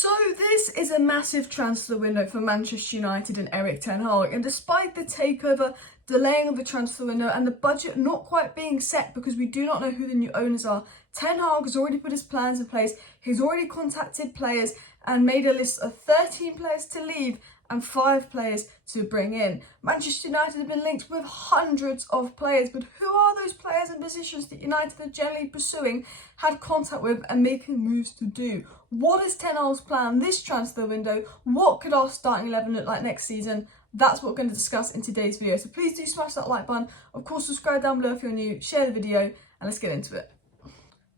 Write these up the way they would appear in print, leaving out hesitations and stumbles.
So this is a massive transfer window for Manchester United and Erik Ten Hag, and despite the takeover delaying of the transfer window and the budget not quite being set because we do not know who the new owners are, Ten Hag has already put his plans in place. He's already contacted players and made a list of 13 players to leave and 5 players to bring in. Manchester United have been linked with hundreds of players, but who are those players and positions that United are generally pursuing, had contact with and making moves to do? What is Ten Hag's plan this transfer window? What could our starting 11 look like next season? That's what we're going to discuss in today's video. So please do smash that like button. Of course, subscribe down below if you're new, share the video, and let's get into it.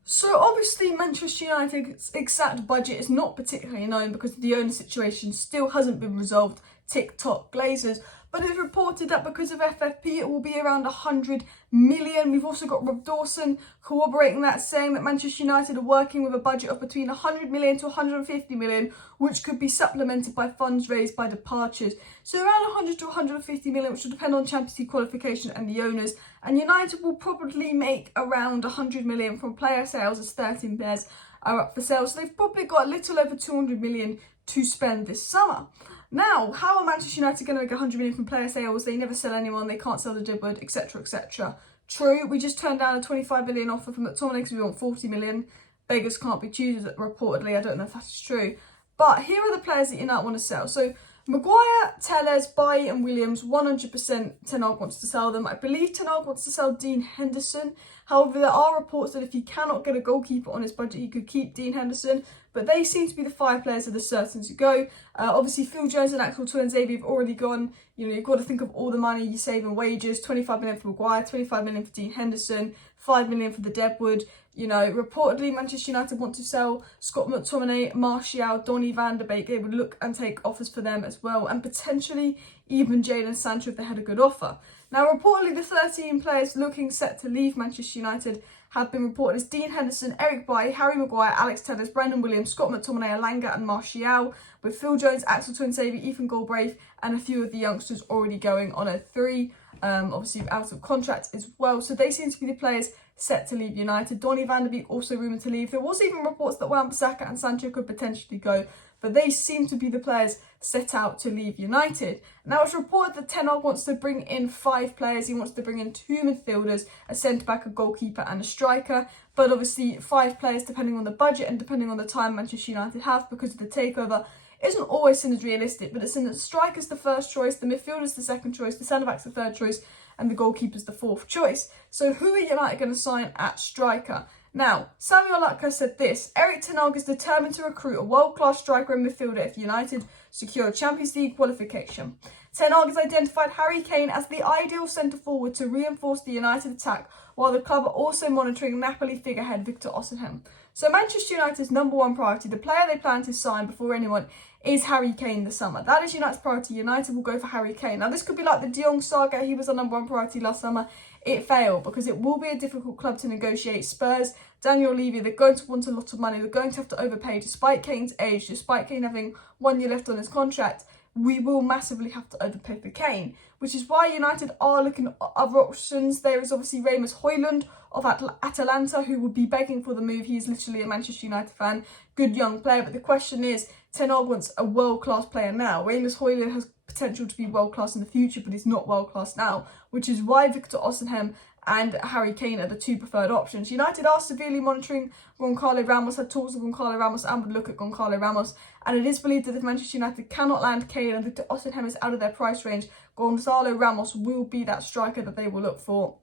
So obviously Manchester United's exact budget is not particularly known because the owner situation still hasn't been resolved. TikTok Glazers, but it's reported that because of FFP it will be around 100 million. We've also got Rob Dawson corroborating that, saying that Manchester United are working with a budget of between 100 million to 150 million, which could be supplemented by funds raised by departures. So around 100 to 150 million, which will depend on Champions League qualification and the owners. And United will probably make around 100 million from player sales, as 13 players are up for sale. So they've probably got a little over 200 million to spend this summer. Now, how are Manchester United going to make 100 million from player sales? They never sell anyone, they can't sell the Deadwood, etc, etc. True, we just turned down a 25 million offer from McTominay because we want 40 million. Beggars can't be choosers, reportedly. I don't know if that's true. But here are the players that United want to sell. So, Maguire, Telles, Bailly and Williams, 100% Ten Hag wants to sell them. I believe Ten Hag wants to sell Dean Henderson. However, there are reports that if he cannot get a goalkeeper on his budget, he could keep Dean Henderson. But they seem to be the 5 players that are certain to go. Obviously, Phil Jones and Axel Tuanzebe have already gone. You know, you've got to think of all the money you save in wages. 25 million for Maguire, 25 million for Dean Henderson, 5 million for the Deadwood. You know, reportedly, Manchester United want to sell Scott McTominay, Martial, Donny van de Beek. They would look and take offers for them as well, and potentially even Jadon Sancho if they had a good offer. Now, reportedly, the 13 players looking set to leave Manchester United have been reported as Dean Henderson, Eric Bailly, Harry Maguire, Alex Telles, Brandon Williams, Scott McTominay, Alanga and Martial, with Phil Jones, Axel Tuanzebe, Ethan Galbraith and a few of the youngsters already going on a 3, obviously out of contract as well. So they seem to be the players set to leave United. Donny van de Beek also rumoured to leave. There was even reports that Wan-Bissaka and Sancho could potentially go, but they seem to be the players set out to leave United. Now, it's reported that Ten Hag wants to bring in 5 players. He wants to bring in 2 midfielders, a centre-back, a goalkeeper and a striker. But obviously 5 players, depending on the budget and depending on the time Manchester United have because of the takeover, isn't always seen as realistic. But it's in that striker's the first choice, the midfielder's the second choice, the centre-back's the third choice, and the goalkeeper's the 4th choice. So who are United going to sign at striker? Now, Samuel Latka said this: Erik Ten Hag is determined to recruit a world-class striker and midfielder if United secure a Champions League qualification. Ten Hag has identified Harry Kane as the ideal centre-forward to reinforce the United attack, while the club are also monitoring Napoli figurehead Victor Osimhen. So Manchester United's number 1 priority, the player they plan to sign before anyone, is Harry Kane this summer. That is United's priority. United will go for Harry Kane. Now, this could be like the De Jong saga. He was our number 1 priority last summer. It failed because it will be a difficult club to negotiate. Spurs, Daniel Levy, they're going to want a lot of money. They're going to have to overpay despite Kane's age, despite Kane having 1 year left on his contract. We will massively have to overpay for Kane, which is why United are looking at other options. There is obviously Rasmus Højlund of Atalanta, who would be begging for the move. He is literally a Manchester United fan, good young player. But the question is, Ten Hag wants a world-class player now. Rasmus Højlund has potential to be world-class in the future, but he's not world-class now, which is why Victor Osimhen and Harry Kane are the 2 preferred options. United are severely monitoring Goncalo Ramos, had talks with Goncalo Ramos and would look at Goncalo Ramos. And it is believed that if Manchester United cannot land Kane and Victor Osimhen is out of their price range, Gonzalo Ramos will be that striker that they will look for.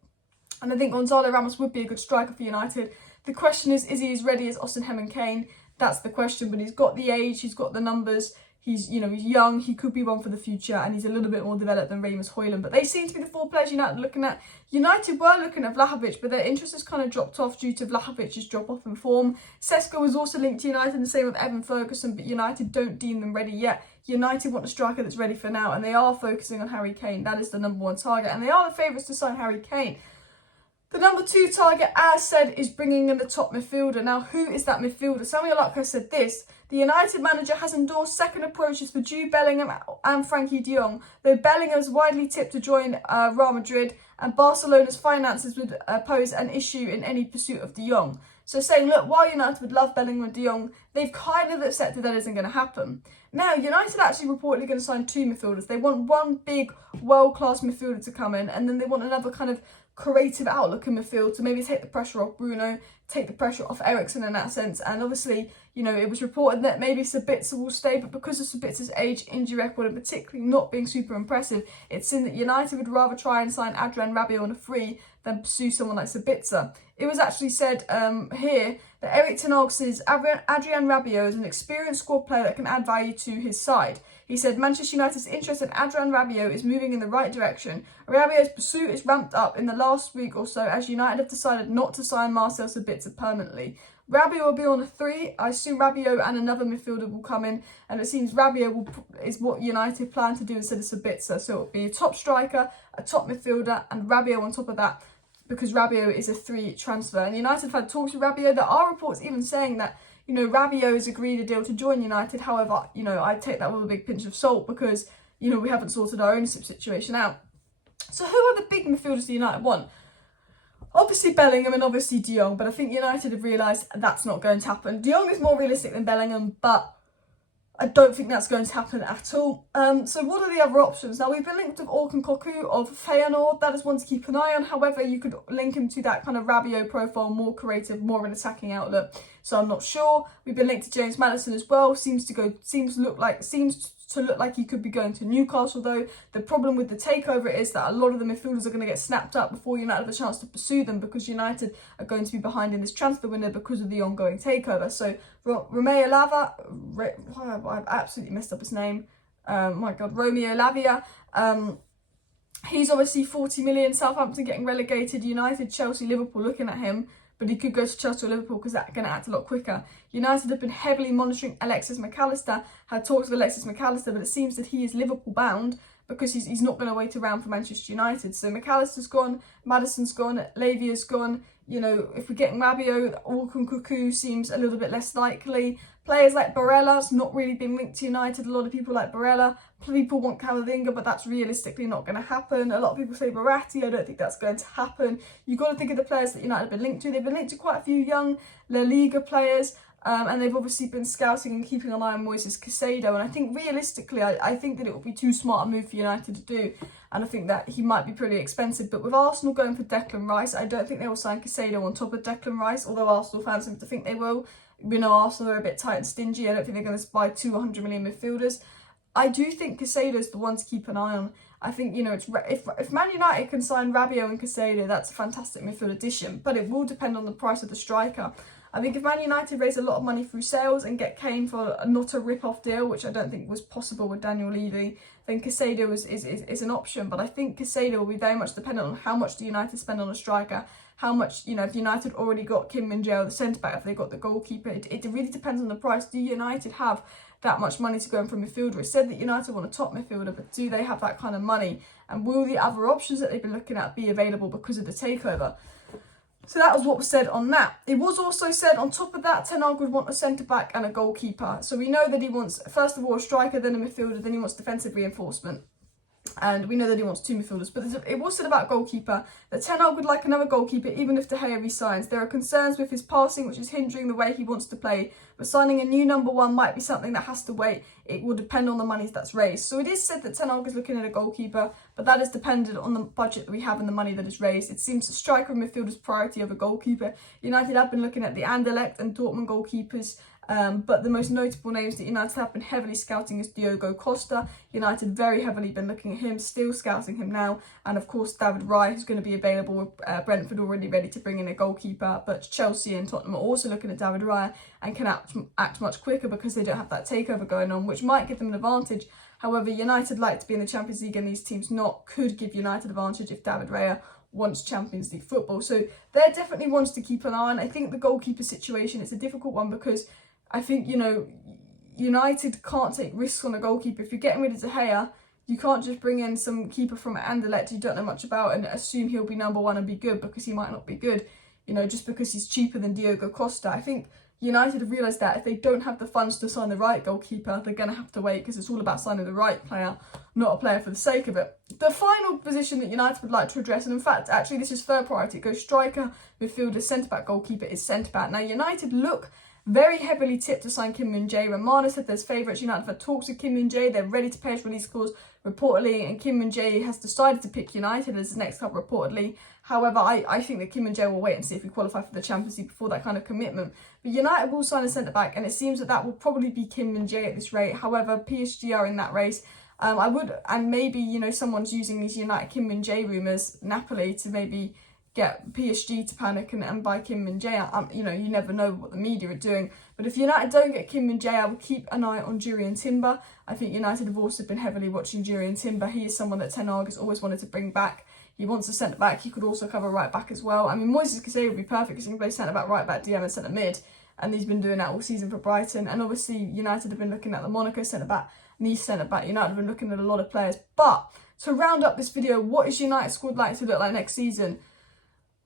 And I think Gonzalo Ramos would be a good striker for United. The question is he as ready as Osimhen and Kane? That's the question, but he's got the age, he's got the numbers. He's young, he could be one for the future, and he's a little bit more developed than Rasmus Højlund. But they seem to be the 4 players United are looking at. United were looking at Vlahovic, but their interest has kind of dropped off due to Vlahovic's drop-off in form. Sesko was also linked to United, and the same with Evan Ferguson, but United don't deem them ready yet. United want a striker that's ready for now, and they are focusing on Harry Kane. That is the number 1 target, and they are the favourites to sign Harry Kane. The number 2 target, as said, is bringing in the top midfielder. Now, who is that midfielder? Samuel Latka said this: the United manager has endorsed second approaches for Jude Bellingham and Frankie de Jong, though Bellingham is widely tipped to join Real Madrid, and Barcelona's finances would pose an issue in any pursuit of de Jong. So saying, look, while United would love Bellingham and De Jong, they've kind of accepted that isn't going to happen. Now, United are actually reportedly going to sign 2 midfielders. They want one big world-class midfielder to come in, and then they want another kind of creative outlook in midfield to maybe take the pressure off Bruno, take the pressure off Eriksen in that sense. And obviously, you know, it was reported that maybe Sabitzer will stay, but because of Sabitzer's age, injury record, and particularly not being super impressive, it's seen that United would rather try and sign Adrian Rabiot on a free than pursue someone like Sabitzer. It was actually said here that Erik Ten Hag says Adrian Rabiot is an experienced squad player that can add value to his side. He said Manchester United's interest in Adrian Rabiot is moving in the right direction. Rabiot's pursuit is ramped up in the last week or so as United have decided not to sign Marcel Sabitzer permanently. Rabiot will be on a 3. I assume Rabiot and another midfielder will come in, and it seems Rabiot is what United plan to do instead of Sabitzer. So it will be a top striker, a top midfielder, and Rabiot on top of that, because Rabiot is a 3 transfer. And United have had talks with Rabiot. There are reports even saying that, you know, Rabiot has agreed a deal to join United. However, you know, I take that with a big pinch of salt because, you know, we haven't sorted our ownership situation out. So who are the big midfielders that United want? Obviously Bellingham and obviously De Jong, but I think United have realised that's not going to happen. De Jong is more realistic than Bellingham, but I don't think that's going to happen at all. So what are the other options? Now, we've been linked with Orkun Koku of Feyenoord. That is one to keep an eye on. However, you could link him to that kind of Rabiot profile, more creative, more of an attacking outlet. So I'm not sure. We've been linked to James Maddison as well. Seems to look like he could be going to Newcastle, though. The problem with the takeover is that a lot of the midfielders are going to get snapped up before United have a chance to pursue them, because United are going to be behind in this transfer window because of the ongoing takeover. So Romeo Lava, I've absolutely messed up his name. My God, Romeo Lavia. He's obviously 40 million. Southampton getting relegated. United, Chelsea, Liverpool looking at him. But he could go to Chelsea or Liverpool because that's going to act a lot quicker. United have been heavily monitoring Alexis McAllister, had talks with Alexis McAllister, but it seems that he is Liverpool bound because he's not going to wait around for Manchester United. So McAllister's gone, Maddison's gone, Lavia's gone. You know, if we're getting Rabiot, Orkun Koku seems a little bit less likely. Players like Barella's not really been linked to United. A lot of people like Barella. People want Camavinga, but that's realistically not going to happen. A lot of people say Verratti. I don't think that's going to happen. You've got to think of the players that United have been linked to. They've been linked to quite a few young La Liga players, and they've obviously been scouting and keeping an eye on Moises Caicedo. And I think realistically, I think that it would be too smart a move for United to do. And I think that he might be pretty expensive. But with Arsenal going for Declan Rice, I don't think they will sign Caicedo on top of Declan Rice, although Arsenal fans seem to think they will. We know Arsenal are a bit tight and stingy. I don't think they're going to buy 200 million midfielders. I do think Caicedo's the one to keep an eye on. I think, you know, if Man United can sign Rabiot and Caicedo, that's a fantastic midfield addition. But it will depend on the price of the striker. I think if Man United raise a lot of money through sales and get Kane for not a rip-off deal, which I don't think was possible with Daniel Levy, then Caicedo is an option. But I think Caicedo will be very much dependent on how much do United spend on a striker, how much, you know, if United already got Kim Min-jae, the centre-back, if they got the goalkeeper, it really depends on the price. Do United have that much money to go in for a midfielder? It's said that United want a top midfielder, but do they have that kind of money? And will the other options that they've been looking at be available because of the takeover? So that was what was said on that. It was also said on top of that, Ten Hag would want a centre-back and a goalkeeper. So we know that he wants, first of all, a striker, then a midfielder, then he wants defensive reinforcement. And we know that he wants 2 midfielders. But it was said about goalkeeper that Ten Hag would like another goalkeeper even if De Gea resigns. There are concerns with his passing, which is hindering the way he wants to play. But signing a new number 1 might be something that has to wait. It will depend on the money that's raised. So it is said that Ten Hag is looking at a goalkeeper, but that is dependent on the budget that we have and the money that is raised. It seems a striker and midfielder's priority over goalkeeper. United have been looking at the Anderlecht and Dortmund goalkeepers. But the most notable names that United have been heavily scouting is Diogo Costa. United very heavily been looking at him, still scouting him now. And of course, David Raya, who's going to be available with Brentford already ready to bring in a goalkeeper. But Chelsea and Tottenham are also looking at David Raya and can act much quicker because they don't have that takeover going on, which might give them an advantage. However, United like to be in the Champions League and these teams could give United advantage if David Raya wants Champions League football. So they're definitely ones to keep an eye on. I think the goalkeeper situation is a difficult one because I think, you know, United can't take risks on a goalkeeper. If you're getting rid of De Gea, you can't just bring in some keeper from Anderlecht you don't know much about and assume he'll be number 1 and be good, because he might not be good, you know, just because he's cheaper than Diogo Costa. I think United have realised that if they don't have the funds to sign the right goalkeeper, they're going to have to wait, because it's all about signing the right player, not a player for the sake of it. The final position that United would like to address, and in fact, actually this is third priority, it goes striker, midfielder, centre-back, goalkeeper is centre-back. Now, United look very heavily tipped to sign Kim Min-jae. Romano said there's favourites. United have had talks with Kim Min-jae. They're ready to pay his release clause, reportedly, and Kim Min-jae has decided to pick United as his next club, reportedly. However, I think that Kim Min-jae will wait and see if we qualify for the Champions League before that kind of commitment. But United will sign a centre-back, and it seems that will probably be Kim Min-jae at this rate. However, PSG are in that race. I would, and maybe, you know, someone's using these United Kim Min-jae rumours, Napoli, to maybe get PSG to panic and buy Kim Min-jae. You know, you never know what the media are doing. But if United don't get Kim Min-jae, I will keep an eye on Jurrien Timber. I think United have also been heavily watching Jurrien Timber. He is someone that Ten Hag has always wanted to bring back. He wants a centre-back. He could also cover right-back as well. I mean, Moises Caicedo would be perfect because he can play centre-back, right-back, DM and centre-mid. And he's been doing that all season for Brighton. And obviously, United have been looking at the Monaco centre-back, Nice centre-back. United have been looking at a lot of players. But to round up this video, what is United's squad like to look like next season?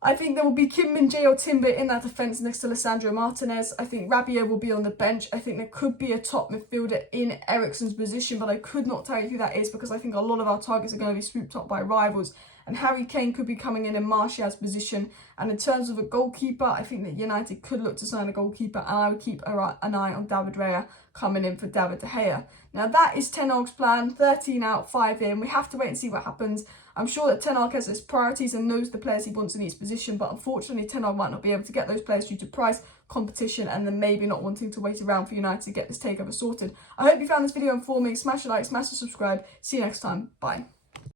I think there will be Kim Min-jae or Timber in that defence next to Lisandro Martinez. I think Rabiot will be on the bench. I think there could be a top midfielder in Eriksen's position, but I could not tell you who that is because I think a lot of our targets are going to be swooped up by rivals. And Harry Kane could be coming in Martial's position. And in terms of a goalkeeper, I think that United could look to sign a goalkeeper, and I would keep an eye on David Raya coming in for David De Gea. Now that is Ten Hag's plan, 13 out, 5 in. We have to wait and see what happens. I'm sure that Ten Hag has his priorities and knows the players he wants in each position, but unfortunately Ten Hag might not be able to get those players due to price, competition, and then maybe not wanting to wait around for United to get this takeover sorted. I hope you found this video informing. Smash a like, smash a subscribe. See you next time. Bye.